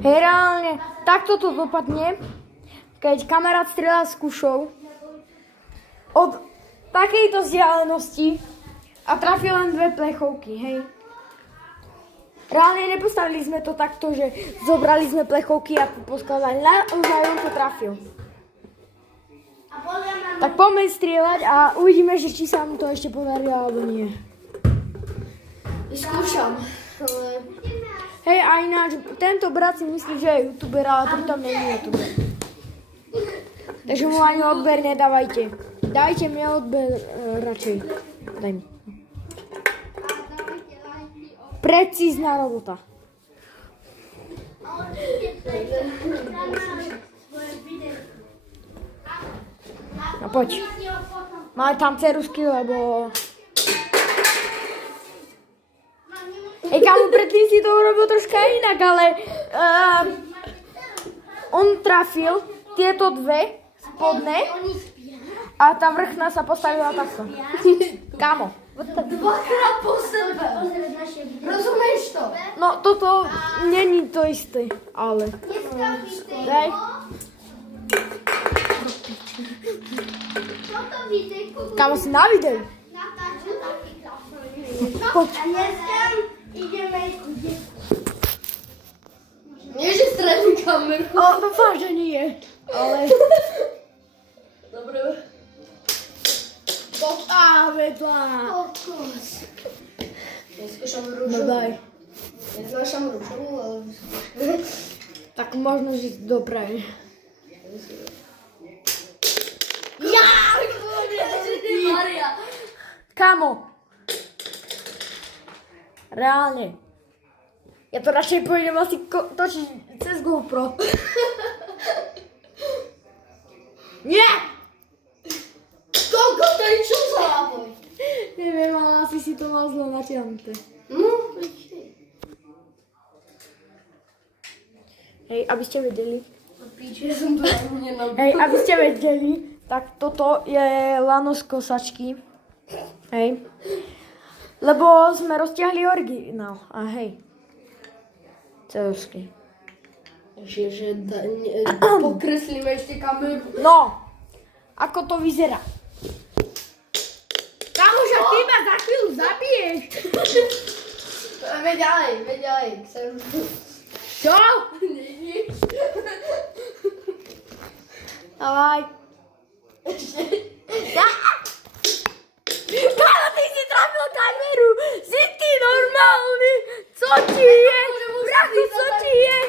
Hej, reálne, takto to dopadne, keď kamarát strieľa s kušou od takejto vzdialenosti a trafil len 2 plechovky, hej. Reálne nepostavili sme to takto, že zobrali sme plechovky a poskladali. Naozaj on to trafil. Tak poďme strieľať a uvidíme, že či sa mu to ešte podarí alebo nie. Skúšam. Hej, a ináč, tento brat si myslí, že je youtuber, ale pritom nie je youtuber. Takže mu ani odber nedávajte. Dajte mi odber radšej. Daj mi. Precízna robota. No poď. Máme tam cerusky, lebo... Ej, kámo, predtým si to urobil troška inak, ale... on trafil tieto 2 spodné a tá vrchná sa postavila takto. Kámo. Dvakrát po sebe. Rozumieš to? No, toto není to isté, ale... Daj. Kámo, si na videu. Poď. A dneska ideme nie, že stretnú kameru. Dúfam, že nie. Ale... Dobre. vedla. Kokos. Neskúšam rúžovú. No daj. Neskúšam rúžovú, ale... Tak možno, že dobre. Ja! Maria. Kamo. Reálne. Ja to radšej pôjdem asi točiť cez GoPro. Nie! Koľko to je čo za náboj? Neviem, ale asi si to mal zle natiahnuté. No, počkej. Hej, aby ste vedeli. Píče, ja som to nenabíjal. Hej, aby ste vedeli, tak toto je lano z kosačky. Hej. Lebo sme roztiahli originál. A hej. Cerusky. Že pokreslíme ešte kameru. No, ako to vyzerá. Kamoša, ty ma za chvíľu zabiješ. Veď ďalej. Čo? Nie. Dávaj. Kámo, ty si trafil kameru. Si ty normálny? Co ti je? Brachu, co ti je?